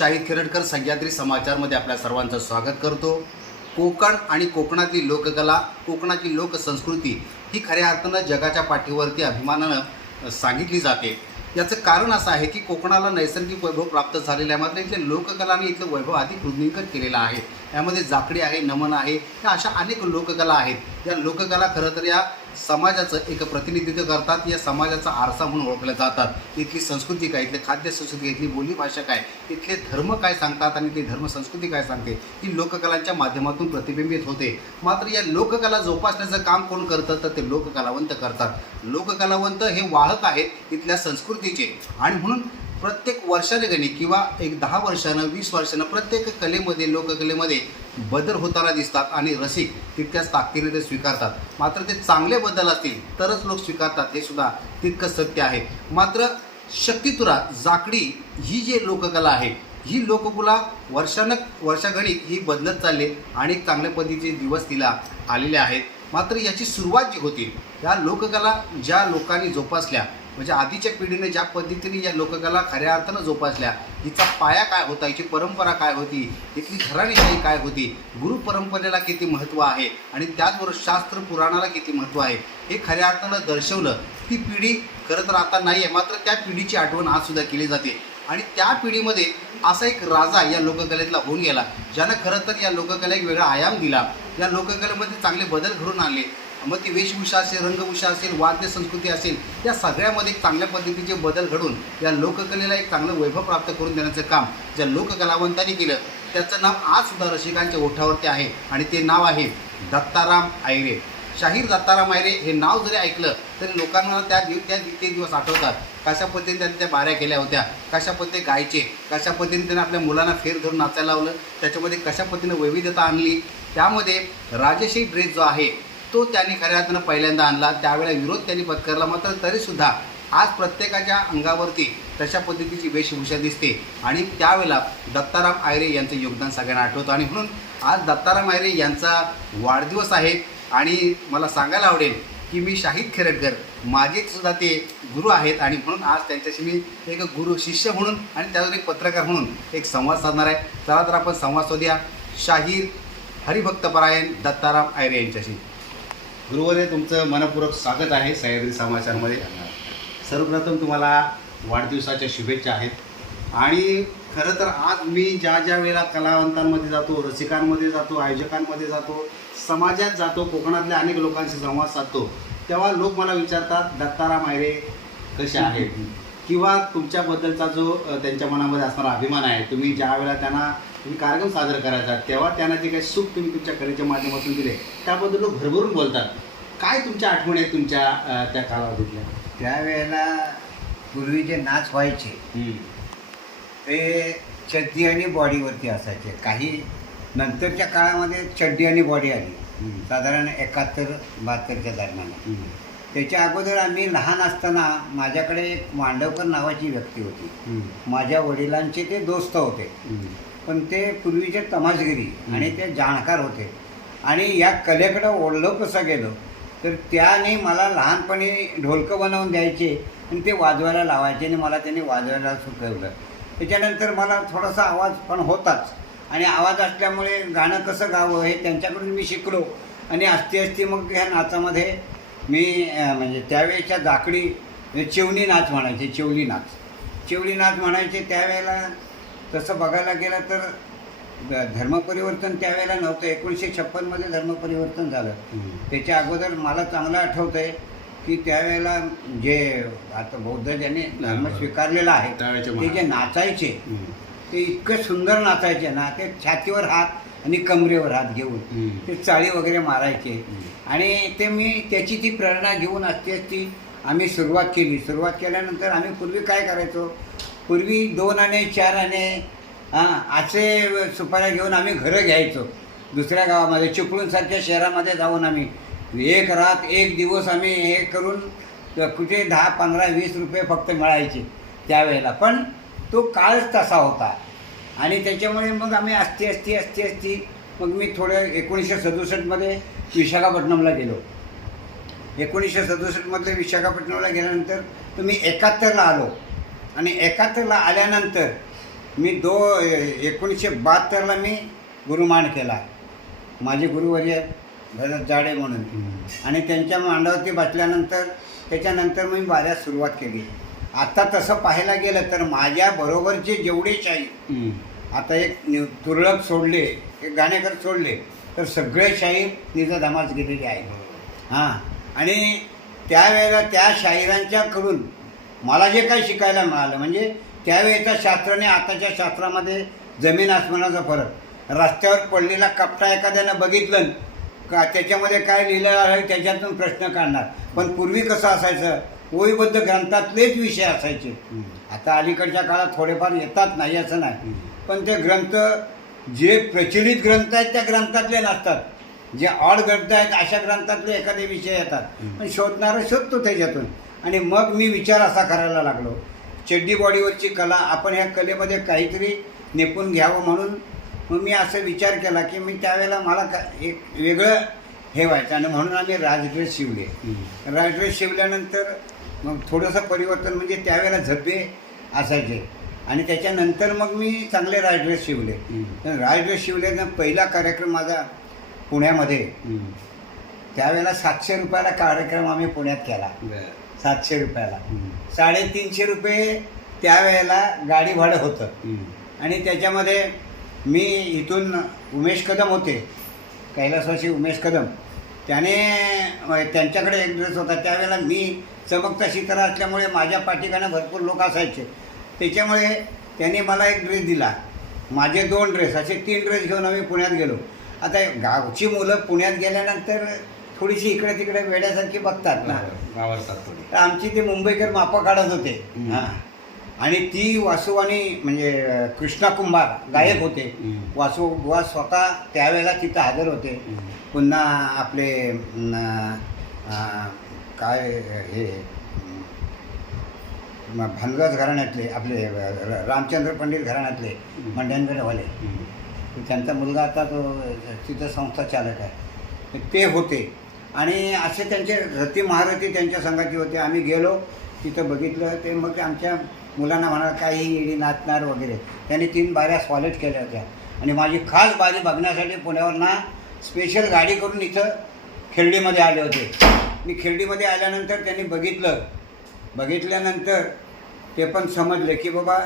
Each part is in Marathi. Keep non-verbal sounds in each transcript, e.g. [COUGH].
शाहीद खेरडकर सह्याद्री समाचारमध्ये आपल्या सर्वांचं स्वागत करतो. कोकण आणि कोकणातली लोककला कोकणाची लोकसंस्कृती ही खऱ्या अर्थानं जगाच्या पाठीवरती अभिमानानं सांगितली जाते. याचं कारण असं आहे की कोकणाला नैसर्गिक वैभव प्राप्त झालेलं आहे मात्र इथले लोककला आणि इथलं वैभव अधिक वृद्धिंगत केलेलं आहे. यामध्ये जाकडी आहे नमन आहे या अशा अनेक लोककला आहेत. या लोककला खरं तर या समाजाचं एक प्रतिनिधित्व करतात या समाजाचा आरसा म्हणून ओळखल्या जातात. इथली संस्कृती काय? इथली खाद्य संस्कृती इथली बोलीभाषा काय? इथले धर्म काय सांगतात आणि ती धर्म संस्कृती काय सांगते? ही लोककलांच्या माध्यमातून प्रतिबिंबित होते. मात्र या लोककला जोपासण्याचं काम कोण करतं? तर ते लोककलावंत करतात. लोककलावंत हे वाहक आहेत इथल्या संस्कृतीचे. आणि म्हणून प्रत्येक वर्षाने गणी किंवा एक दहा वर्षानं वीस वर्षानं प्रत्येक कलेमध्ये लोककलेमध्ये बदल होताना दिसतात आणि रसिक तितक्याच ताकदीने ते स्वीकारतात. मात्र ते चांगले बदल असतील तरच लोक स्वीकारतात हे सुद्धा तितकंच सत्य आहे. मात्र शक्तितुरा जाकडी ही जी लोककला आहे ही लोककला वर्षानं वर्षागणिक ही बदलत चालले आणि चांगल्या पद्धतीचे दिवस तिला आलेले आहेत. मात्र याची सुरुवात जी होती या लोककला ज्या लोकांनी जोपासल्या म्हणजे आधीच्या पिढीने ज्या पद्धतीने या लोककला खऱ्या अर्थानं जोपासल्या हिचा पाया काय होता हिची परंपरा काय होती इथली घराणेशाही काय होती गुरु परंपरेला किती महत्त्व आहे आणि त्याचबरोबर शास्त्र पुराणाला किती महत्त्व आहे हे खऱ्या अर्थानं दर्शवलं. ती पिढी खरं तर आता नाही आहे मात्र त्या पिढीची आठवण आजसुद्धा केली जाते. आणि त्या पिढीमध्ये असा एक राजा या लोककलेतला होऊन गेला ज्यानं खरं तर या लोककला एक वेगळा आयाम दिला. या लोककलेमध्ये चांगले बदल घडून आणले. मग ती वेशभूषा असेल रंगभूषा असेल वाद्य संस्कृती असेल या सगळ्यामध्ये एक चांगल्या पद्धतीचे बदल घडून या लोककलेला एक चांगलं वैभव प्राप्त करून देण्याचं काम ज्या लोककलावंतांनी केलं त्याचं नाव आज सुद्धा रसिकांच्या ओठावरती आहे आणि ते नाव आहे दत्ताराम आयरे. शाहीर दत्ताराम आयरे हे नाव जरी ऐकलं तरी लोकांना त्या दिव त्या ते दिवस आठवतात. कशा पद्धतीने त्यांनी त्या बाऱ्या केल्या होत्या कशा पद्धतीने गायचे कशा पद्धतीने त्यांनी आपल्या मुलांना फेर धरून नाचायला लावलं त्याच्यामध्ये कशा पद्धतीने वैविध्यता आणली त्यामध्ये राजशाही ड्रेस जो आहे तो त्यांनी खऱ्या अर्थानं पहिल्यांदा आणला त्यावेळेला विरोध त्यांनी पत्करला मात्र तरीसुद्धा आज प्रत्येकाच्या अंगावरती तशा पद्धतीची वेशभूषा दिसते. आणि त्यावेळेला दत्ताराम आयरे यांचं योगदान सगळ्यांना आठवतं. आणि म्हणून आज दत्ताराम आयरे यांचा वाढदिवस आहे. आणि मला सांगायला आवडेल की मी शाहिद खेरटकर माझे सुद्धा ते गुरु आहेत. आणि म्हणून आज त्यांच्याशी मी एक गुरु शिष्य म्हणून आणि त्यातून एक पत्रकार म्हणून एक संवाद साधणार आहे. चला तर आपण संवाद शोधूया शाहीर हरिभक्तपरायण दत्ताराम आयरे यांच्याशी. गुरुवारी तुमचं मनपूर्वक स्वागत आहे सह्याद्री समाचारमध्ये. सर्वप्रथम तुम्हाला वाढदिवसाच्या शुभेच्छा आहेत. आणि खरं तर आज मी ज्या ज्या वेळेला कलावंतांमध्ये जातो रसिकांमध्ये जातो आयोजकांमध्ये जातो समाजात जातो कोकणातल्या अनेक लोकांशी संवाद साधतो तेव्हा लोक मला विचारतात दत्ताराम आयरे कसे आहेत? किंवा तुमच्याबद्दलचा जो त्यांच्या मनामध्ये असणारा अभिमान आहे तुम्ही ज्या वेळेला त्यांना तुम्ही कार्यक्रम साजरा करायचा तेव्हा त्यांना जे काही सुख तुम्ही तुमच्या कलेच्या माध्यमातून दिले त्याबद्दल लोक भरभरून बोलतात काय तुमच्या आठवणी आहेत तुमच्या त्या कालावधीतल्या त्यावेळेला पूर्वी जे नाच व्हायचे. ते चड्डी आणि बॉडीवरती असायचे काही नंतरच्या काळामध्ये चड्डी आणि बॉडी आली. साधारण एकाहत्तर बहात्तरच्या दरम्यान. त्याच्या अगोदर आम्ही लहान असताना माझ्याकडे एक मांडवकर नावाची व्यक्ती होती. माझ्या वडिलांचे ते दोस्त होते. पण ते पूर्वीचे तमासगिरी आणि ते जाणकार होते. आणि या कलेकडं ओढलं कसं गेलं तर त्याने मला लहानपणी ढोलकं बनवून द्यायचे आणि ते वाजवायला लावायचे आणि मला त्यांनी वाजवायला सुचवलं त्याच्यानंतर मला थोडासा आवाज पण होताच. आणि आवाज असल्यामुळे गाणं कसं गावं हे त्यांच्याकडून मी शिकलो. आणि असती असती मग ह्या नाचामध्ये मी म्हणजे त्यावेळेच्या जाकडी चिवणी नाच म्हणायचे चिवली नाच. चिवली नाच म्हणायचे त्यावेळेला तसं बघायला गेलं तर धर्मपरिवर्तन त्यावेळेला नव्हतं एकोणीसशे छप्पनमध्ये धर्मपरिवर्तन झालं. त्याच्या अगोदर मला चांगलं आठवतं आहे की त्यावेळेला जे आता बौद्ध ज्यांनी धर्म. स्वीकारलेला आहे ते जे. नाचायचे. ते इतकं सुंदर नाचायचे ना ते छातीवर हात आणि कमरेवर हात घेऊन. ते चाळी वगैरे मारायचे. आणि ते मी त्याची ती प्रेरणा घेऊन असती असती आम्ही सुरुवात केली सुरुवात केल्यानंतर आम्ही पूर्वी काय करायचो पूर्वी दोन आणे चार आणे असे सुपाऱ्या घेऊन आम्ही घरं घ्यायचो. दुसऱ्या गावामध्ये चिपळूणसारख्या शहरामध्ये जाऊन आम्ही. एक रात एक दिवस आम्ही हे करून कुठे दहा पंधरा वीस रुपये फक्त मिळायचे त्यावेळेला. पण तो काळच तसा होता. आणि त्याच्यामुळे मग आम्ही असती असती असती असती मग मी थोडं एकोणीसशे सदुसष्टमध्ये विशाखापट्टणमला गेलो. एकोणीसशे सदुसष्टमध्ये विशाखापट्टणमला गेल्यानंतर तर मी एकाहत्तरला आलो. आणि एकाहत्तरला आल्यानंतर मी दो एकोणीसशे बहात्तरला मी गुरुमान केला. माझे गुरुवर्य भरत जाडे म्हणून. आणि त्यांच्या मांडावरती बसल्यानंतर त्याच्यानंतर मी बाऱ्यास सुरुवात केली. आता तसं पाहायला गेलं तर माझ्या बरोबरचे जेवढे शाही आता एक तुरळक सोडले एक गाणेकर सोडले तर सगळे शाहीर निजाधामाच गेलेले आहेत. हां. आणि त्यावेळेला त्या शाहिरांच्याकडून मला जे काही शिकायला मिळालं म्हणजे त्यावेळेच्या शास्त्राने आताच्या शास्त्रामध्ये जमीन आसमानाचा फरक. रस्त्यावर पडलेला कपटा एखाद्यानं बघितलं का त्याच्यामध्ये काय लिहिलं आहे त्याच्यातून प्रश्न काढणार. पण पूर्वी कसं असायचं? ओळीबद्ध ग्रंथातलेच विषय असायचे. आता अलीकडच्या काळात थोडेफार येतात नाही असं नाही. पण ते ग्रंथ जे प्रचलित ग्रंथ आहेत त्या ग्रंथातले नसतात. जे ऑड ग्रंथ आहेत अशा ग्रंथातले एखादे विषय येतात. पण शोधणारं शोधतो त्याच्यातून. आणि मग मी विचार असा करायला लागलो. चड्डी बॉडीवरची कला आपण ह्या कलेमध्ये काहीतरी निपून घ्यावं म्हणून मग मी असं विचार केला की मी त्यावेळेला मला का एक वेगळं हे व्हायचं आणि म्हणून आम्ही राजड्रेस शिवले. राजड्रेस शिवल्यानंतर मग थोडंसं परिवर्तन म्हणजे त्यावेळेला झब्बे असायचे. आणि त्याच्यानंतर मग मी चांगले राजड्रेस शिवले. तर राजड्रेस शिवल्यानं पहिला कार्यक्रम माझा पुण्यामध्ये. त्यावेळेला सातशे रुपयाला कार्यक्रम आम्ही पुण्यात केला. सातशे रुपयाला. साडेतीनशे रुपये त्यावेळेला गाडी भाडं होतं. आणि त्याच्यामध्ये मी इथून उमेश कदम होते कैलासवासी उमेश कदम. त्याने त्यांच्याकडे एक ड्रेस होता त्यावेळेला मी चमकता सितारा असल्यामुळे माझ्या पाठीकानं भरपूर लोक असायचे. त्याच्यामुळे त्याने मला एक ड्रेस दिला. माझे दोन ड्रेस असे तीन ड्रेस घेऊन आम्ही पुण्यात गेलो. आता गावची मुलं पुण्यात गेल्यानंतर थोडीशी इकडे तिकडे वेड्यासारखी बघतात ना. तर आमची ते मुंबईकर मापं काढत होते. हां. आणि ती वासुवाणी म्हणजे कृष्णा कुंभार गायक होते. वासू बुवा स्वतः त्यावेळेला तिथं हजर होते. पुन्हा आपले काय हे भानगज घराण्यातले आपले रामचंद्र पंडित घराण्यातले. मंड्यांकडेवाले त्यांचा मुलगा आता तो तिथं संस्था चालक आहे ते होते. आणि असे त्यांचे रती महारथी त्यांच्या संघाची होते. आम्ही गेलो तिथं बघितलं ते मग आमच्या मुलांना म्हणा काही इडी नाचणार वगैरे. त्यांनी तीन बाऱ्या सॉलिड केल्या होत्या. आणि माझी खास बारी बघण्यासाठी पुण्यावर ना स्पेशल गाडी करून इथं खिर्डीमध्ये आले होते. मी खिर्डीमध्ये आल्यानंतर त्यांनी बघितलं. बघितल्यानंतर ते पण समजले की बाबा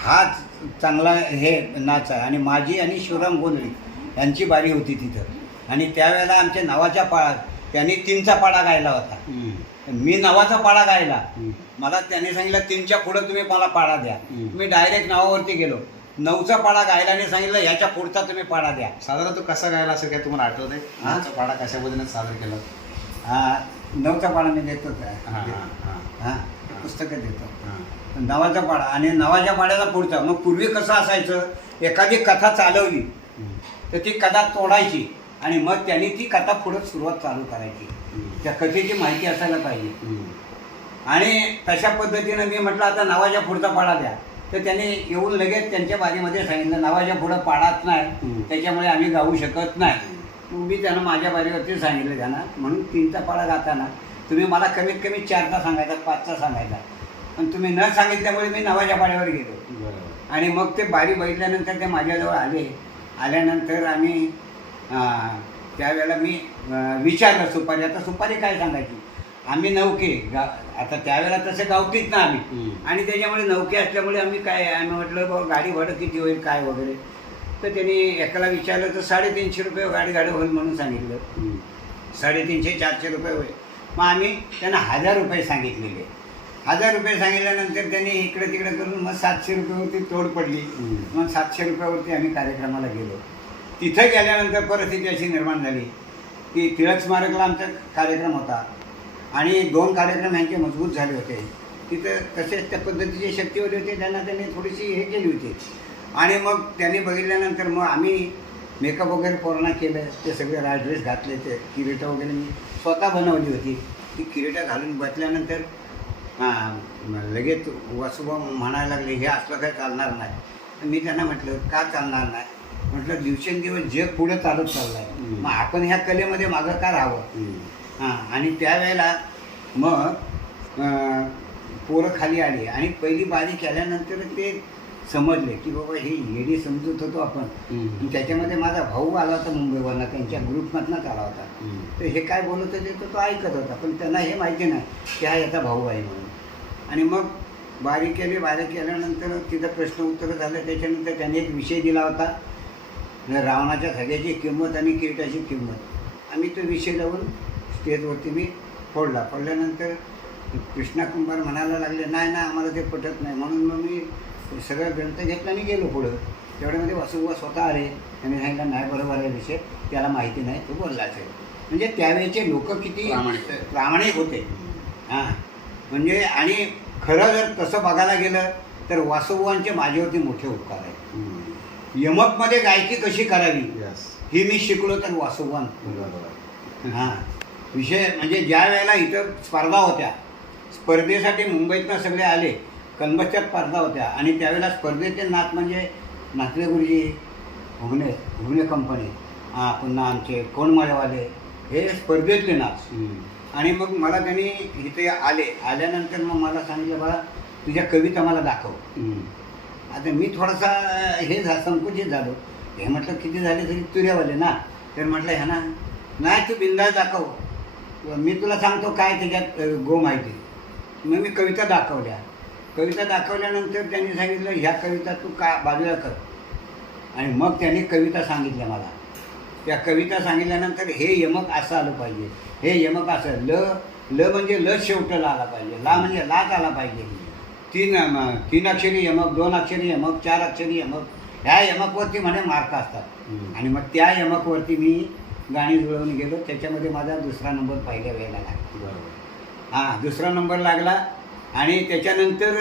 हाच चांगला हे नाच आहे. आणि माझी आणि शिवराम गोंधळी यांची बारी होती तिथं. आणि त्यावेळेला आमच्या नावाच्या पाळात त्यांनी तीनचा पाडा गायला होता. मी नावाचा पाडा गायला. मला त्याने सांगितलं तीनच्या पुढं तुम्ही मला पाडा द्या. मी डायरेक्ट नावावरती गेलो. नऊचा पाडा गायला आणि सांगितलं ह्याच्या पुढचा तुम्ही पाडा द्या. साधारण तो कसा गायला असेल काय तुम्हाला आठवत आहे? हा? आजचा पाडा कशा पद्धतीने सादर केला? हा नऊचा पाडा मी देतो हा, पुस्तकं देतो. नावाचा पाडा आणि नावाच्या पाड्याचा पुढचा. मग पूर्वी कसं असायचं? एखादी कथा चालवली. तर ती कथा तोडायची. आणि मग त्यांनी ती कथा पुढं सुरुवात चालू करायची. त्या कथेची माहिती असायला पाहिजे. आणि तशा पद्धतीनं मी म्हटलं आता नावाच्या पुढचा पाडा द्या. तर त्यांनी येऊन लगेच त्यांच्या बारीमध्ये सांगितलं नावाच्या पुढं पाडाच. नाही. त्याच्यामुळे आम्ही गाऊ शकत नाही. मी त्यांना माझ्या बारीवरती सांगितलं त्यांना म्हणून तीनचा पाडा गाताना तुम्ही मला कमीत कमी चारचा सांगायचा पाचचा सांगायचा. पण तुम्ही न सांगितल्यामुळे मी नावाच्या पाड्यावर गेलो. बरोबर. आणि मग ते बारी बघितल्यानंतर ते माझ्याजवळ आले. आल्यानंतर आम्ही त्यावेळेला मी विचारलं सुपारी आता सुपारी काय सांगायची? आम्ही नौके गा आता त्यावेळेला तसे गावतीच ना आम्ही. आणि त्याच्यामुळे नौके असल्यामुळे आम्ही काय आम्ही म्हटलं बाबा गाडी भाडं किती होईल काय वगैरे? तर त्यांनी एकाला विचारलं तर साडेतीनशे रुपये गाडी भाडं होईल म्हणून सांगितलं. साडेतीनशे चारशे रुपये होईल. मग आम्ही त्यांना हजार रुपये सांगितलेले. हजार रुपये सांगितल्यानंतर त्यांनी इकडे तिकडे करून मग सातशे रुपयेवरती तोड पडली. मग सातशे रुपयावरती आम्ही कार्यक्रमाला गेलो. तिथं गेल्यानंतर परिस्थिती अशी निर्माण झाली की टिळक स्मारकला आमचा कार्यक्रम होता. आणि दोन कार्यक्रम यांचे मजबूत झाले होते. तिथं तसेच त्या पद्धतीचे होती होते त्यांना त्यांनी थोडीशी हे केली होती. आणि मग त्यांनी बघितल्यानंतर मग आम्ही मेकअप वगैरे पूर्ण केलं ते सगळे राजड्रेस घातले ते किरीटं वगैरे मी स्वतः बनवली होती. ती किरीटं घालून बसल्यानंतर लगेच वसुबा म्हणायला लागले हे असलं काय चालणार नाही. तर मी त्यांना म्हटलं का चालणार नाही? म्हटलं दिवसेंदिवस जग पुढं चालत चाललं आहे. मग आपण ह्या कलेमध्ये मागं का राहावं. हां आणि त्यावेळेला मग पोरं खाली आली आणि पहिली बारी केल्यानंतर ते समजले की बाबा ही येडी समजत होतो आपण. त्याच्यामध्ये माझा भाऊ आला होता मुंबईवरनं त्यांच्या ग्रुपमधनंच आला होता. तर हे काय बोलत होते तर तो ऐकत होता पण त्यांना हे माहिती नाही की हा याचा भाऊ आहे म्हणून. आणि मग बारीक केली बारीक केल्यानंतर तिथं प्रश्न उत्तर झालं त्याच्यानंतर त्याने एक विषय दिला होता. रावणाच्या सगळ्याची किंमत आणि किरीटाची किंमत. आम्ही तो विषय जाऊन स्टेजवरती मी फोडला. फोडल्यानंतर कृष्णा कुंभार म्हणायला लागले नाही ना आम्हाला ते पटत नाही. म्हणून मग मी सगळं ग्रंथ घेतला आणि गेलो पुढं. तेवढ्यामध्ये वासुबा स्वतः आले. त्यांनी सांगितलं नाही बरोबर आहे विषय. त्याला माहिती नाही तो बोललाच आहे. म्हणजे त्यावेळेचे लोक किती प्रामाणिक. प्रामाणिक होते. हां. म्हणजे आणि खरं जर तसं बघायला गेलं तर वासुबुवांचे माझ्यावरती मोठे उपकार आहेत. यमकमध्ये गायकी कशी करावी? ही मी शिकलो तर वासुबुवान हां. विषय म्हणजे ज्या वेळेला इथं स्पर्धा होत्या स्पर्धेसाठी मुंबईतनं सगळे आले कलबसच्या स्पर्धा होत्या आणि त्यावेळेला स्पर्धेचे नाच म्हणजे नाचले गुरुजी हुगणे हुगणे कंपनी हां पुन्हा आमचे कोणमाळेवाले हे स्पर्धेतले नाच आणि मग मला त्यांनी इथे आले आल्यानंतर मग मला सांगितलं बाळा तुझ्या कविता मला दाखव. आता मी थोडासा हे झा संकुचित झालो. हे म्हटलं किती झाले तरी तुऱ्यावाले ना? तर म्हटलं ह्या ना नाही तू बिंदा दाखव. मी तुला सांगतो काय त्याच्यात गो माहिती. मग मी कविता दाखवल्या. कविता दाखवल्यानंतर त्यांनी सांगितलं ह्या कविता तू का बाजूला कर. आणि मग त्यांनी कविता सांगितल्या मला. त्या कविता सांगितल्यानंतर हे यमक असं आलं पाहिजे. हे यमक असं ल ल म्हणजे ल शेवटला आला पाहिजे. ला म्हणजे लाच आला पाहिजे. तीन तीन अक्षरी यमक दोन अक्षरी यमक चार अक्षरी यमक ह्या यमकवरती म्हणे मार्क असतात. आणि मग त्या यमकवरती मी गाणी जुळवून गेलो. त्याच्यामध्ये माझा दुसरा नंबर पहिल्या वेळेला लागला. हां दुसरा नंबर लागला. आणि त्याच्यानंतर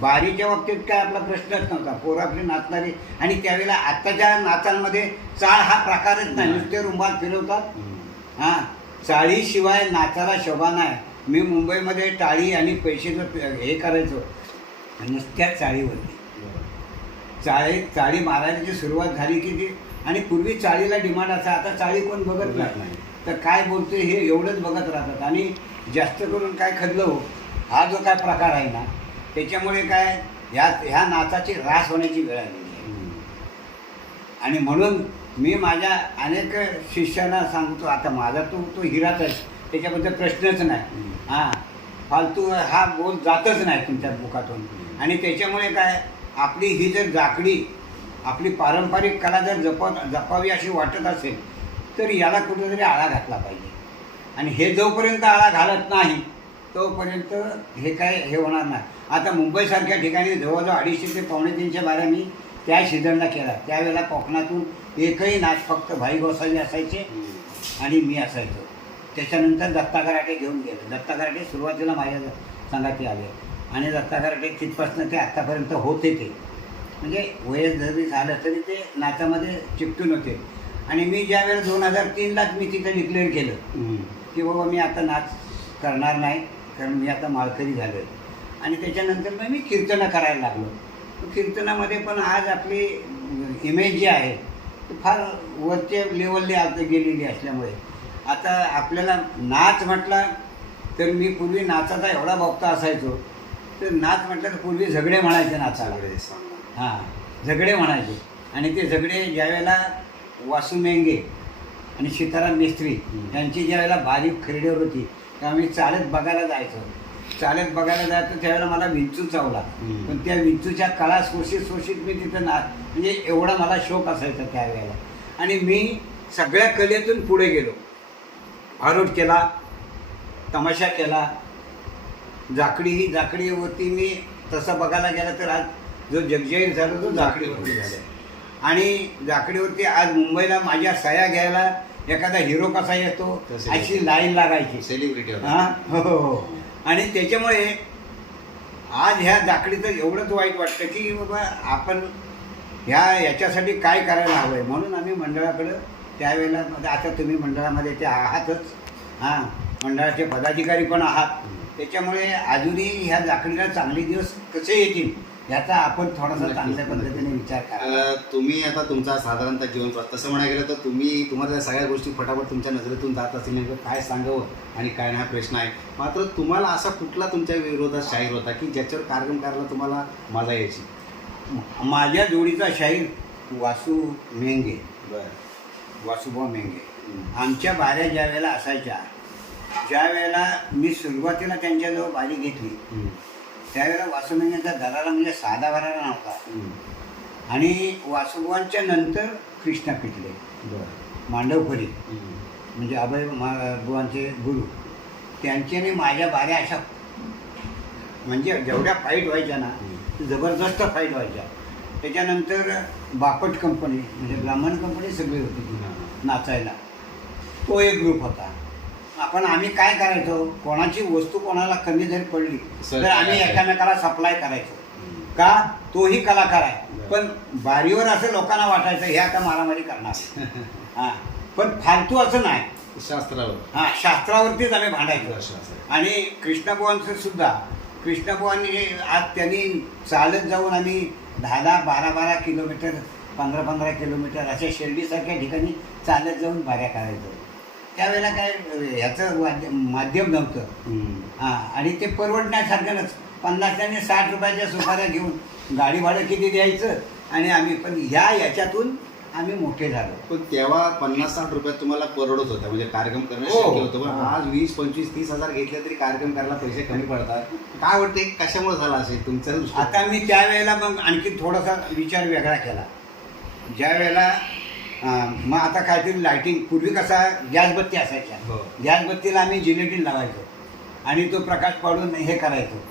बारीच्या बाबतीत काय आपला प्रश्नच नव्हता. पोरं आपली नाचणारी आणि त्यावेळेला आत्ताच्या नाचांमध्ये चाळ हा प्रकारच नाही. नुसते रुमाल फिरवतात. हां चाळीशिवाय नाचाला शोभा नाही. मी मुंबईमध्ये टाळी आणि पैशाचं हे करायचो. नुसत्या चाळीवरती. चाळी चाळी मारायची सुरुवात झाली की ती आणि पूर्वी चाळीला डिमांड असा आता चाळी कोण बघत नाही. तर काय बोलतोय हे एवढंच बघत राहतात. आणि जास्त करून काय खदलं हो हा जो काय प्रकार आहे ना त्याच्यामुळे काय ह्या ह्या नाचाची रास होण्याची वेळ आलेली आहे. आणि म्हणून मी माझ्या अनेक शिष्यांना सांगतो आता माझा तो तो हिराच आहे त्याच्याबद्दल प्रश्नच नाही. हां. फालतू हा बोल जातच नाही तुमच्या मुखातून. आणि त्याच्यामुळे काय आपली ही जर जाकडी आपली पारंपरिक कला जर जप जपावी अशी वाटत असेल तर याला कुठेतरी आळा घातला पाहिजे. आणि हे जोपर्यंत आळा घालत नाही तोपर्यंत हे काय हे होणार नाही. आता मुंबईसारख्या ठिकाणी जवळजवळ अडीचशे ते पावणे तीनशे बाऱ्या मी त्या सीझनला केला त्यावेळेला कोकणातून एकही नाच फक्त भाई गोसावी असायचे आणि मी असायचो. त्याच्यानंतर दत्ता कराटे घेऊन गेलो. दत्ता कराटे सुरुवातीला माझ्या संघाती आले. आणि दत्ता कराटे तिथपासून ते आत्तापर्यंत होते ते. म्हणजे वय जरी झालं तरी ते नाचामध्ये चिकटून होते. आणि मी ज्या वेळेला दोन हजार तीनलाच मी तिथं डिक्लेअर केलं. की बाबा मी आता नाच करणार नाही कारण मी आता माळकरी झालो आहे आणि त्याच्यानंतर मग मी कीर्तनं करायला लागलो. कीर्तनामध्ये पण आज आपली इमेज जी आहे ती फार वरच्या लेवलली आता गेलेली असल्यामुळे आता आपल्याला नाच म्हटला तर मी पूर्वी नाचाचा एवढा बघता असायचो. तर नाच म्हटलं तर पूर्वी झगडे म्हणायचे नाचाला. हां झगडे म्हणायचे. आणि ते झगडे ज्यावेळेला वासू मेंगे आणि सीताराम मिस्त्री. यांची ज्यावेळेला बारीक खरेडीवर होती मी चालत बघायला जायचो. चालत बघायला जायचो त्यावेळेला मला विंचू चावला. पण त्या विंचूच्या कळा शोषित शोषित मी तिथं ना म्हणजे एवढा मला शोक असायचा त्यावेळेला. आणि मी सगळ्या कलेतून पुढे गेलो. भारूड केला तमाशा केला. जाकडी ही जाकडीवरती मी तसं बघायला गेलं तर आज जो जगजाहीर झाला तो जाकडीवरती झाला. आणि जाकडीवरती आज मुंबईला माझ्या सह्या घ्यायला एखादा हिरो कसा येतो अशी लाईन लागायची. सेलिब्रिटी हा? हो हो हो. आणि त्याच्यामुळे आज ह्या जाकडीचं एवढंच वाईट वाटतं की बाबा आपण ह्या याच्यासाठी काय करायला हवं आहे म्हणून आम्ही मंडळाकडं त्यावेळेला म्हणजे आता तुम्ही मंडळामध्ये ते आहातच. हां मंडळाचे पदाधिकारी पण आहात. त्याच्यामुळे अजूनही ह्या जाकडीला चांगले दिवस कसे येतील याचा आपण थोडासा चांगल्या पद्धतीने विचार करा तुम्ही आता तुमचा साधारणतः जीवनप्रवास तसं म्हणायला गेलं तर तुम्ही तुम्हाला त्या सगळ्या गोष्टी फटाफट तुमच्या नजरेतून जात असतील नेमकं काय सांगावं आणि काय नाही हा प्रश्न आहे. मात्र तुम्हाला असा कुठला तुमच्या विरोधात शाहीर होता की ज्याच्यावर कार्यक्रम करायला तुम्हाला मजा यायची? माझ्या जोडीचा शाहीर वासू मेंगे. बर. वासुभाऊ मेंगे. आमच्या बाऱ्या ज्या वेळेला असायच्या ज्या वेळेला मी सुरुवातीला त्यांच्याजवळ बारी घेतली. त्यावेळेला वासू मेंगेचा दरारा म्हणजे साधा भरारा नव्हता. आणि वासुभावांच्या नंतर कृष्णा पिटले. मांडवखरी. म्हणजे अभय बुवांचे गुरु. त्यांच्याने माझ्या बाऱ्या अशा म्हणजे जेवढ्या फाईट व्हायच्या ना जबरदस्त फाईट व्हायच्या. त्याच्यानंतर बापट कंपनी म्हणजे ब्राह्मण कंपनी सगळी होती नाचायला. तो एक ग्रुप होता. आपण आम्ही काय करायचो? कोणाची वस्तू कोणाला कमी जरी पडली तर आम्ही एकामेकाला सप्लाय करायचो. का? तोही कलाकार आहे. पण बारीवर असं लोकांना वाटायचं हे आता मारामारी करणार. [LAUGHS] हां. पण फालतू असं नाही. शास्त्रावर. हां शास्त्रावरतीच आम्ही भांडायचो. आणि कृष्णबुवांचं सुद्धा. कृष्णबुवांनी आज त्यांनी चालत जाऊन आम्ही दहा दहा बारा बारा किलोमीटर पंधरा पंधरा किलोमीटर अशा शिर्डीसारख्या ठिकाणी चालत जाऊन बाऱ्या करायचो. त्यावेळेला काय ह्याचं माध्यम नव्हतं. हां आणि ते परवडण्यासारखं नच पन्नास आणि साठ रुपयाच्या सुपाऱ्या घेऊन गाडी भाडं किती द्यायचं? आणि आम्ही पण ह्या याच्यातून आम्ही मोठे झालो. पण तेव्हा पन्नास साठ रुपयात तुम्हाला परवडत होता. म्हणजे कार्यक्रम करणं हो. शक्य होतं. पण. आज वीस पंचवीस तीस हजार घेतले तरी कार्यक्रम करायला पैसे कमी पडतात. काय वाटते कशामुळे झाला असेल? दृष्टीने? आता मी त्यावेळेला मग आणखी थोडासा विचार वेगळा केला. ज्या वेळेला मग आता काहीतरी लाईटिंग पूर्वी कसा गॅस बत्ती असायच्या. हो. गॅस बत्तीला आम्ही जिलेटिन लावायचो. आणि तो प्रकाश पाडून हे करायचो.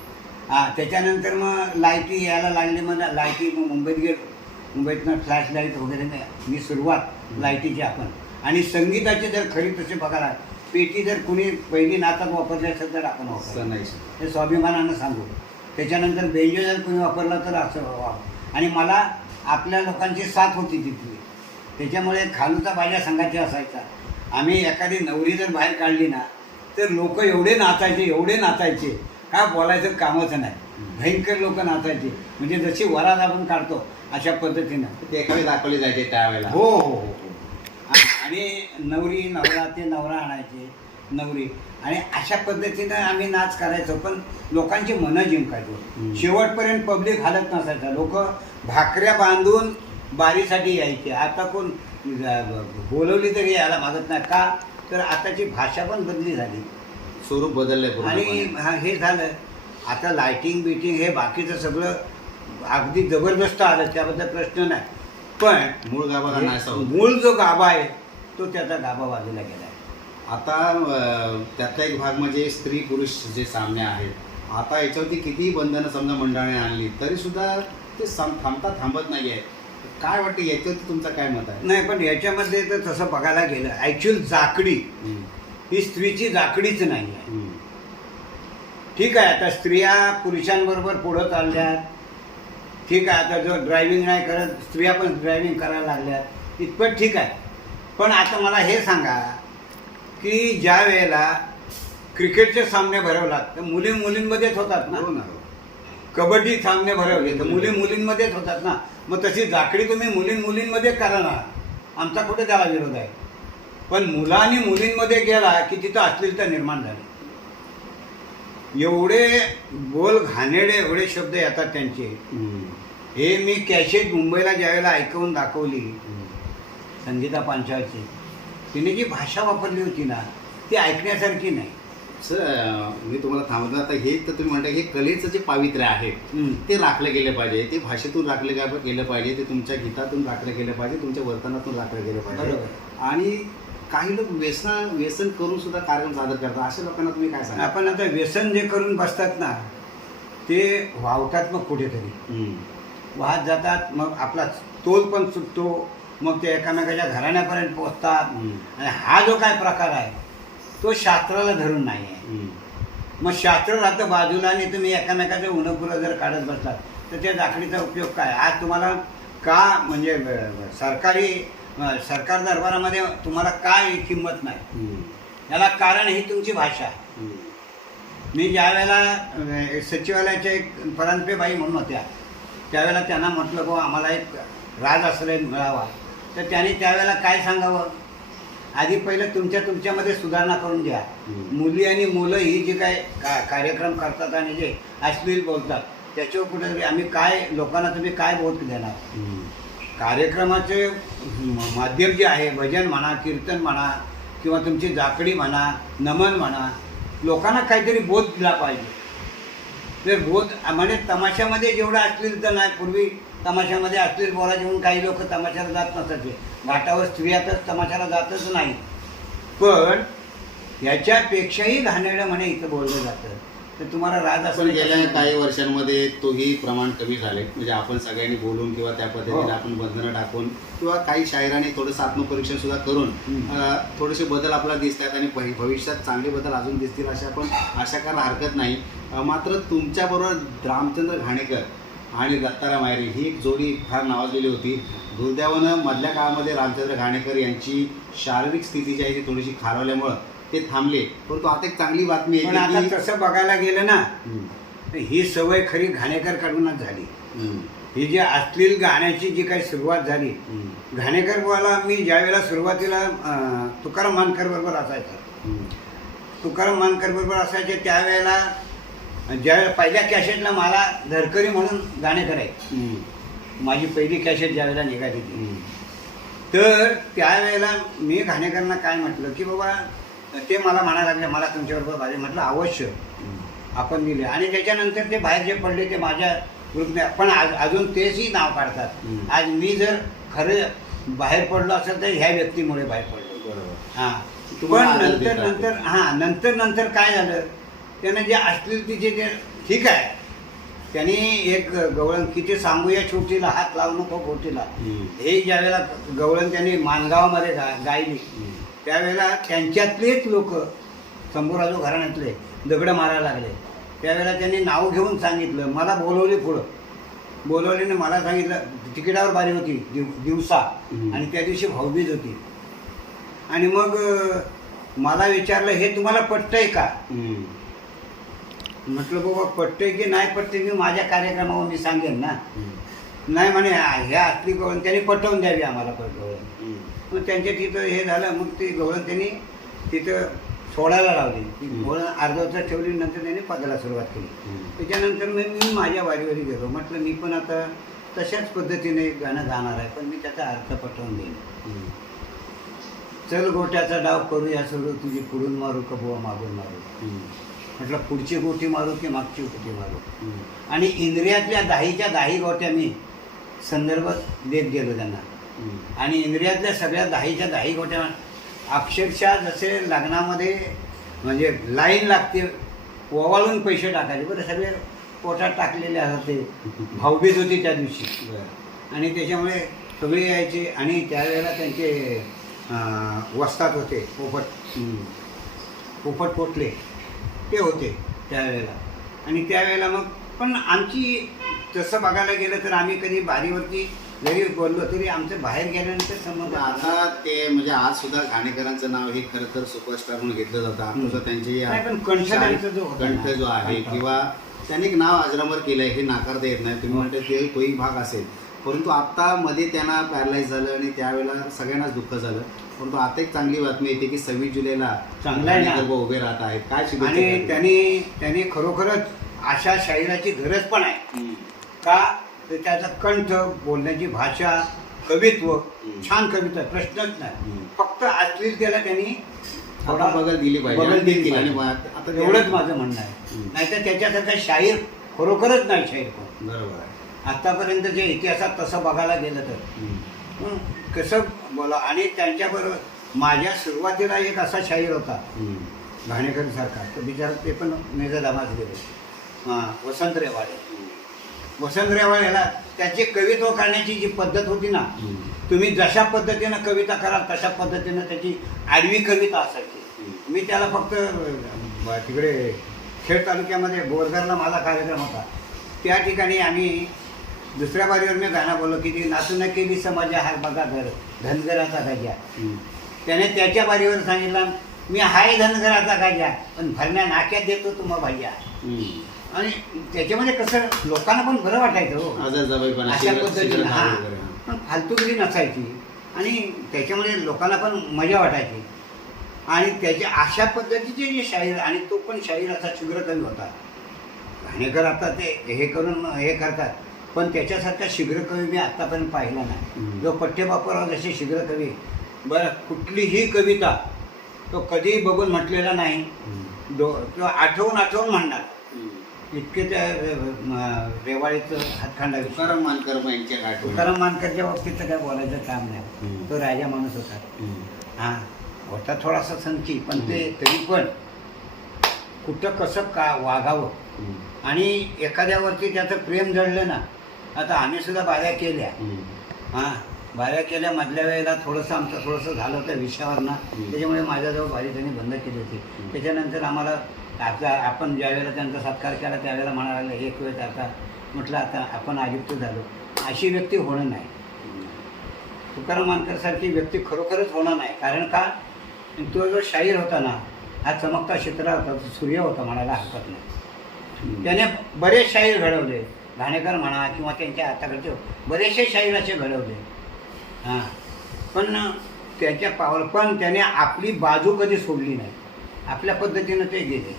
हां त्याच्यानंतर मग लाईटी यायला लागली मग लाईटी मग मुंबईत गेलो. मुंबईतनं फ्लॅश लाइट वगैरे नाही. मी सुरुवात लाईटीची आपण. आणि संगीताची जर खरी तसे बघायला पेटी जर कुणी पहिली नातात वापरली असेल तर आपण वापरतो सनई. हे स्वाभिमानानं सांगू. त्याच्यानंतर बेंजो जर कोणी वापरला तर असं आणि मला आपल्या लोकांची साथ होती तिथली त्याच्यामुळे खालूचा बाजा संघाचे असायचा. आम्ही एखादी नवरी जर बाहेर काढली ना तर लोक एवढे नाचायचे एवढे नाचायचे काय बोलायचं कामच नाही. भयंकर लोक नाचायचे. म्हणजे जशी वरात आपण काढतो अशा पद्धतीनं. ते एखादी दाखवले जायचे त्यावेळेला. हो हो हो हो. आणि नवरी नवरा ते नवरा आणायचे. नवरी आणि अशा पद्धतीनं आम्ही नाच करायचो पण लोकांची मनं जिंकायचो. शेवटपर्यंत पब्लिक हालत नसायचा. लोक भाकऱ्या बांधून बारीसाठी यायचे. आता कोण बोलवली तरी यायला मागत नाही. का? तर आताची भाषा पण बदली झाली. स्वरूप बदललंय आणि. हा- झालं. आता लायटिंग बिटिंग हे बाकीचं सगळं अगदी जबरदस्त आलं. त्याबद्दल प्रश्न नाही. पण मूळ होता? मूळ जो गाभा आहे तो त्याचा गाभा बाजूला गेला आहे आता त्यातला एक भाग म्हणजे स्त्री पुरुष जे सामने आहेत. आता याच्यावरती कितीही बंधनं समजा मंडळाने आणली तरी सुद्धा ते सम- थांबता थांबत नाहीये. काय वाटतं याच्यावरती तुमचं काय मत आहे? नाही पण याच्यामध्ये तर तसं बघायला गेलं ॲक्च्युअल जाकडी. ही स्त्रीची जाकडीच नाही आहे. ठीक आहे आता स्त्रिया पुरुषांबरोबर पुढं चालल्यात. ठीक आहे आता जो ड्रायव्हिंग नाही करत स्त्रिया पण ड्रायव्हिंग करायला लागल्यात. इतपत ठीक आहे. पण आता मला हे सांगा की ज्या वेळेला क्रिकेटचे सामने भरवलात तर मुली मुलींमध्येच होतात ना? हो ना कबड्डी सामने भरवले तर मुली मुलींमध्येच होतात ना? मग तशी जाकडी तुम्ही मुलीं मुलींमध्ये करा ना आमचा कुठे त्याला विरोध आहे? पण मुलांनी मुलींमध्ये गेला की तिथं अश्लीलता निर्माण झाली. एवढे बोल घाणेडे एवढे शब्द येतात त्यांचे. हे मी कॅशेट मुंबईला ज्यावेळेला ऐकवून दाखवली. संगीता पांचाळची तिने जी भाषा वापरली होती ना ती ऐकण्यासारखी नाही. सर मी तुम्हाला थांबवलं आता हे तर तुम्ही म्हणता हे कलेचं जे पावित्र्य आहे. ते राखलं गेलं पाहिजे. ते भाषेतून राखलं गे- गेलं पाहिजे. ते तुमच्या गीतातून राखलं गेलं पाहिजे. तुमच्या वर्तनातून राखलं गेलं पाहिजे. आणि काही लोक व्यसन व्यसन करून सुद्धा कार्यक्रम सादर करतात. अशा लोकांना तुम्ही काय सांगा आपण आता व्यसन जे करून बसतात ना ते वावतात मग कुठेतरी. वाहत जातात मग आपला तोल पण सुटतो. मग ते एकामेकाच्या घराण्यापर्यंत पोहोचतात. आणि हा जो काय प्रकार आहे तो शास्त्राला धरून नाही आहे. मग शास्त्र राहतं बाजूला आणि तुम्ही एकामेकाचं उणपुरं जर काढत बसलात तर त्या जाकडीचा उपयोग काय आज तुम्हाला का म्हणजे सरकारी सरकार दरबारामध्ये तुम्हाला काय किंमत नाही. याला कारण ही तुमची भाषा हम्म. मी ज्या वेळेला सचिवालयाच्या एक परांजपेबाई म्हणून होत्या त्यावेळेला त्यांना म्हटलं बुवा आम्हाला एक राजआश्रय मिळावा तर त्याने त्यावेळेला काय सांगावं आधी पहिलं तुमच्या तुमच्यामध्ये सुधारणा करून घ्या हम्म. मुली आणि मुलं ही जी काय का कार्यक्रम करतात आणि जे अश्लील बोलतात त्याच्यावर कुठेतरी आम्ही काय लोकांना तुम्ही काय बोध देणार. कार्यक्रमाचे माध्यम जे आहे भजन म्हणा कीर्तन म्हणा किंवा तुमची जाकडी म्हणा नमन म्हणा लोकांना काहीतरी बोध दिला पाहिजे जर बोध म्हणजे तमाशामध्ये जेवढं असलेलं तर नाही पूर्वी तमाशामध्ये असलेली बोलायचे म्हणून काही लोक तमाशाला जात नसायचे घाटावर स्त्रिया तर तमाशाला जातच नाही. पण याच्यापेक्षाही घाणेरडं म्हणे इथं बोललं जातं. तर तुम्हाला राज असं गेल्या काही वर्षांमध्ये तोही प्रमाण कमी झाले म्हणजे आपण सगळ्यांनी बोलून किंवा त्या हो. पद्धतीने आपण बंधनं टाकून किंवा काही शायराने थोडंसं आत्मपरीक्षण सुद्धा करून थोडेसे बदल आपल्याला दिसत आहेत आणि भवि- भविष्यात चांगले बदल अजून दिसतील अशा आपण आशा करायला हरकत नाही. मात्र तुमच्याबरोबर रामचंद्र घाणेकर आणि दत्तारा मायरी ही एक जोडी फार नावाजलेली होती दुर्दैवानं मधल्या काळामध्ये रामचंद्र घाणेकर यांची शारीरिक स्थिती जी आहे ती थोडीशी खारवल्यामुळं ते थांबले परंतु आता एक चांगली बातमी पण आहे आता की तसं बघायला गेलं ना. तर ही सवय खरी घाणेकर कडूनच झाली हम्म. ही जी अश्लील गाण्याची जी काही सुरुवात झाली हम्म. घाणेकर बुवाला मी ज्यावेळेला सुरुवातीला अं, तुकाराम मानकर बरोबर असायचा हम्म. तुकाराम मानकर बरोबर असायचे त्यावेळेला ज्यावेळेला पहिल्या कॅसेटला मला धरकरी म्हणून गाणे करायचे. माझी पहिली कॅसेट ज्यावेळेला निघाली ती. तर त्यावेळेला मी घाणेकरांना काय म्हटलं की बाबा ते मला म्हणायला लागले मला तुमच्याबरोबर पाहिजे म्हटलं अवश्य. आपण दिले आणि त्याच्यानंतर ते बाहेर जे पडले ते माझ्या ग्रुपने पण आज अजून तेचही नाव काढतात. आज मी जर खरं बाहेर पडलो असेल तर ह्या व्यक्तीमुळे बाहेर पडलो बरोबर हां पण नंतर. नंतर हां नंतर नंतर काय झालं त्यानं जे अश्लीलतेचे ते ठीक आहे त्यांनी एक गवळण किती सांगूया छोटीला हात लावू नको हम्म. हे ज्यावेळेला गवळण त्यांनी मानगावमध्ये गा गायली. त्यावेळेला त्यांच्यातलेच लोक शंभूराजू घराण्यातले दगडं मारायला लागले त्यावेळेला त्यांनी नाव घेऊन सांगितलं मला बोलवली पुढं बोलवलीने मला सांगितलं तिकिटावर बारी होती दिव दिवसा. आणि त्या दिवशी भाऊबीज होती आणि मग मला विचारलं हे तुम्हाला पटतंय का. म्हटलं बाबा पटतंय की नाही पटतंय मी माझ्या कार्यक्रमावर मी सांगेन ना. नाही म्हणे ह्या असली गवळण त्यांनी पटवून द्यावी आम्हाला पण गवळण. मग त्यांच्या तिथं हे झालं मग ती गवळण त्यांनी तिथं सोडायला लावली ती. गवळण अर्धवट ठेवली नंतर त्यांनी पदाला सुरुवात केली. त्याच्यानंतर मी मी माझ्या वारीवारी गेलो म्हटलं मी पण आता तशाच पद्धतीने गाणं गाणार आहे पण मी त्याचा अर्थ पटवून देईन. चल गोट्याचा डाव करूया सुरू तुझी पुढून मारू का बुवा मागून मारू. म्हटलं पुढची गोटी मारू की मागची गोटी मारू. आणि इंद्रियातल्या दाहीच्या दाही गोट्या मी संदर्भ देत गेलो त्यांना. आणि इंद्रियातल्या सगळ्या दाहीच्या दाही गोट्या अक्षरशः जसे लग्नामध्ये म्हणजे लाईन लागते ओवाळून पैसे टाकायचे बरं सगळे पोटात टाकलेले होते [LAUGHS] भाऊबीज होती त्या दिवशी. आणि त्याच्यामुळे सगळे यायचे आणि त्यावेळेला त्यांचे अं, वस्ताद होते पोपट. पोपट पोटले ते होते त्यावेळेला. आणि त्यावेळेला मग पण आमची तसं बघायला गेलं तर आम्ही कधी बारीवरती जरी बोललो तरी आमचं बाहेर गेल्यानंतर संबंध पण आता ते म्हणजे आज सुद्धा घाणेकरांचं नाव हे खरं तर सुपरस्टार म्हणून घेतलं जातं. त्यांचे पण कंठ त्यांचा जो कंठ जो आहे. किंवा त्यांनी एक नाव अजरामर केलंय हे नाकारता येत नाही. तुम्ही म्हणता ते तोही भाग असेल. परंतु आता मध्ये त्यांना पॅरलाइज झालं आणि त्यावेळेला सगळ्यांनाच दुःख झालं. परंतु आता एक चांगली बातमी येते की सव्वीस जुलैला चांगलं आहे ना. उभे राहत आहेत काय शुभेच्छा आणि द्याल? त्यांनी त्यांनी खरोखरच अशा शाहिराची गरज पण आहे हम्म. का तर त्याचा कंठ बोलण्याची भाषा कवित्व. छान कविता प्रश्नच नाही हम्म. फक्त अश्लीलतेला त्यांनी आता बघा दिली पाहिजे बगल दिली. आणि पाहिजे. आता एवढंच माझं म्हणणं आहे हम्म. नाहीतर त्याच्यासारखा शाहीर खरोखरच नाही शाहीर कोण बरोबर आहे आतापर्यंत जे इतिहासात तसं बघायला गेलं तर हम्म. हं, कसं बोला आणि त्यांच्याबरोबर माझ्या सुरुवातीला एक असा शाहीर होता. घाणेकरसारखा तर बिचारा ते पण मेजर दामाच गेले हां वसंत रेवाडे वसंत रेवाडेला त्याची कवित्व करण्याची जी पद्धत होती ना. तुम्ही जशा पद्धतीनं कविता कराल तशा पद्धतीनं त्याची आडवी कविता असायची. मी त्याला फक्त तिकडे खेड तालुक्यामध्ये बोरघरला माझा कार्यक्रम होता त्या ठिकाणी आम्ही दुसऱ्या बारीवर मी गाणं बोललो की ती नातून केली समाजा हा बघा घर धनगराचा हम्म. त्याने त्याच्या बारीवर सांगितलं मी हाय धनगराचा गाजा पण भरण्या नाक्यात देतो तुम्हा हम्म. आणि त्याच्यामध्ये कसं लोकांना पण बरं वाटायचं हो. अशा पद्धतीने हा. पण फालतूगिरी नसायची. आणि त्याच्यामध्ये लोकांना पण मजा वाटायची. आणि त्याच्या अशा पद्धतीचे जे शाहीर आणि तो पण शाहीर असा शुग्र कवी होता. घाणेकर आता ते हे करून हे करतात. पण त्याच्यासारखा शीघ्र कवी मी आत्तापर्यंत पाहिला नाही. जो पठ्यबापूराव जसे शीघ्र कवी बरं कुठलीही कविता तो कधीही बघून म्हटलेला नाही दो तो आठवून आठवून म्हणणार इतके त्या रेवाळीचं हातखंडा तुकाराम मानकर यांच्या. तुकाराम मानकरच्या बाबतीत तर काय बोलायचं काम. नाही तो राजा माणूस होता. हां होता थोडासा संची पण ते तरी पण कुठं कसं का वागावं. आणि एखाद्यावरती त्याचं प्रेम जडलं ना आता आम्ही सुद्धा बाऱ्या केल्या. हां बाऱ्या केल्या मधल्या वेळेला थोडंसं आमचं थोडंसं झालं होतं विषयावर ना हम्म. त्याच्यामुळे माझ्याजवळ बारी त्यांनी बंद केली होती. त्याच्यानंतर आम्हाला आता आपण ज्यावेळेला त्यांचा सत्कार केला त्यावेळेला म्हणायला लागलं एक वेळ आता म्हटलं आता आपण आयुक्त झालो. अशी व्यक्ती होणं नाही. तुकाराम मानकरसारखी व्यक्ती खरोखरच होणार नाही. कारण का? तो जो शाहीर होता ना हा चमकता चित्रा होता तो सूर्य होता म्हणायला हरकत नाही. त्याने बरेच शाहीर घडवले. घाणेकर म्हणा किंवा त्यांच्या हाताकडचे बरेचसे शाहीर असे घडवले. हां. पण त्याच्या पावलं पण त्याने आपली बाजू कधी सोडली नाही. आपल्या पद्धतीनं ते गेले.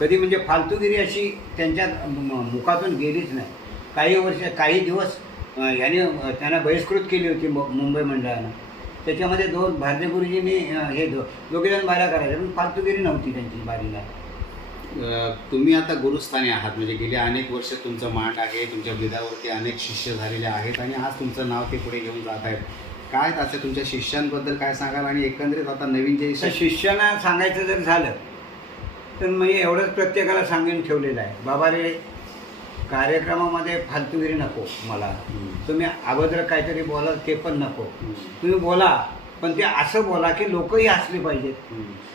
कधी म्हणजे फालतूगिरी अशी त्यांच्या मुखातून गेलीच नाही. काही वर्ष काही दिवस याने त्यांना बहिष्कृत केली होती मु- मुंबई मंडळानं. त्याच्यामध्ये दोन भारती गुरुजींनी हे दो दोघेजण बाऱ्या करायच्या पण फालतूगिरी नव्हती त्यांची बारीला. तुम्ही आता गुरुस्थानी आहात. म्हणजे गेली अनेक वर्ष तुमचं मांड आहे तुमच्या बिदावरती अनेक शिष्य झालेले आहेत आणि आज तुमचं नाव ते पुढे घेऊन जात आहेत. काय त्याचं तुमच्या शिष्यांबद्दल काय सांगाल आणि एकंदरीत आता नवीन जे शिष्याना सांगायचं जर झालं तर मी एवढंच प्रत्येकाला सांगून ठेवलेलं आहे. बाबा रे कार्यक्रमामध्ये फालतूगिरी नको मला. तुम्ही अगोदर काहीतरी बोला ते पण नको. तुम्ही बोला. पण ते असं बोला की लोकही हसले पाहिजेत.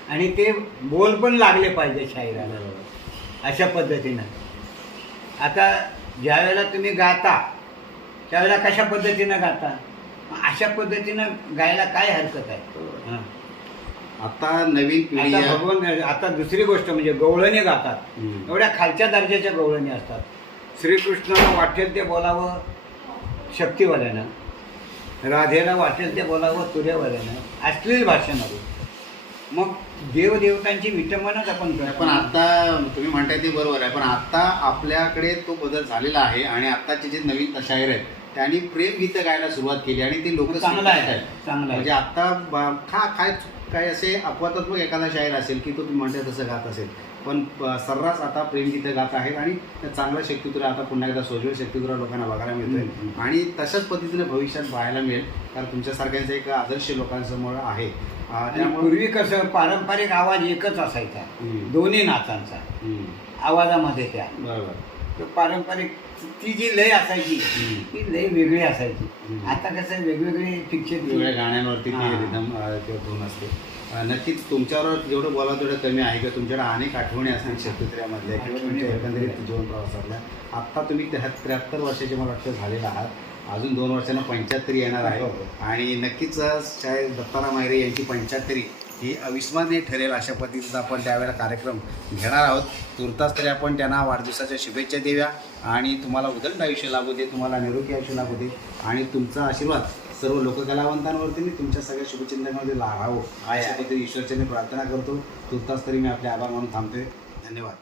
आणि ते बोल पण लागले पाहिजे शाहिराला बरोबर. अशा पद्धतीनं आता ज्यावेळेला तुम्ही गाता त्यावेळेला कशा पद्धतीनं गाता अशा पद्धतीनं गायला काय हरकत आहे हां. आता नवीन पिढी आता. भगवान आता दुसरी गोष्ट म्हणजे गवळणी गातात. एवढ्या खालच्या दर्जाच्या गवळणी असतात श्रीकृष्णाला वाटेल ते बोलावं शक्तीवाल्यानं राधेला वाटेल ते बोलावं तुर्यवाल्यानं अश्लील भाषणावर मग देवदेवतांची विटंबनाच आपण करतो. पण आता तुम्ही म्हणताय ते बरोबर आहे. पण आता आपल्याकडे तो बदल झालेला आहे आणि आताचे जे नवीन शाहीर आहेत त्यांनी प्रेम गीतं गायला सुरुवात केली आणि ते लोक चांगलं आहे चांगलं म्हणजे आहे आता बा- खा काय काय असे अपवादात्मक एखादा शाहीर असेल की तो तुम्ही म्हणताय तसं गात असेल. पण सर्रास आता प्रेमगीतं गात आहेत आणि चांगला शक्तितुरा आता पुन्हा एकदा सोजवळ शक्तितुरा लोकांना बघायला मिळतोय. आणि तशाच पद्धतीने भविष्यात पाहायला मिळेल. कारण तुमच्यासारख्यांचा एक आदर्श लोकांसमोर आहे. पूर्वी कसं पारंपरिक आवाज एकच असायचा. दोन्ही नाचांचा. आवाजामध्ये त्या. बरोबर. पारंपरिक ती जी लय असायची. ती लय वेगळी असायची. आता कसं वेगवेगळे पिक्चर वेगवेगळ्या गाण्यांवरती धून असते. नक्कीच तुमच्यावर जेवढं बोला तेवढं कमी आहे किंवा तुमच्याकडे अनेक आठवणी असतील शत्रुत्र्यामधल्या किंवा तुमच्या एकंदरीत. जीवन प्रवासातल्या. आत्ता तुम्ही त्र्याहत्तर त्र्याहत्तर वर्षाचे मला वाटतं झालेला आहात. अजून दोन वर्षांना पंच्याहत्तरी येणार आहे. हो. आणि नक्कीच शायद दत्ताराम मायरे यांची पंच्याहत्तरी ही अविस्मरणीय ठरेल अशा पद्धतीचा आपण त्यावेळेला कार्यक्रम घेणार आहोत. तुर्तास तरी आपण त्यांना वाढदिवसाच्या शुभेच्छा देऊया. आणि तुम्हाला उदंड आयुष्य लाभू दे तुम्हाला निरोगी आयुष्य लाभू दे. आणि तुमचा आशीर्वाद सर्व लोककलावंतांवरती मी तुमच्या सगळ्या शुभचिंतनामध्ये लाभावं आहे, अशा. पद्धतीने ईश्वरचरणी प्रार्थना करतो. तुर्तास तरी मी आपले आभार मानून थांबतोय धन्यवाद.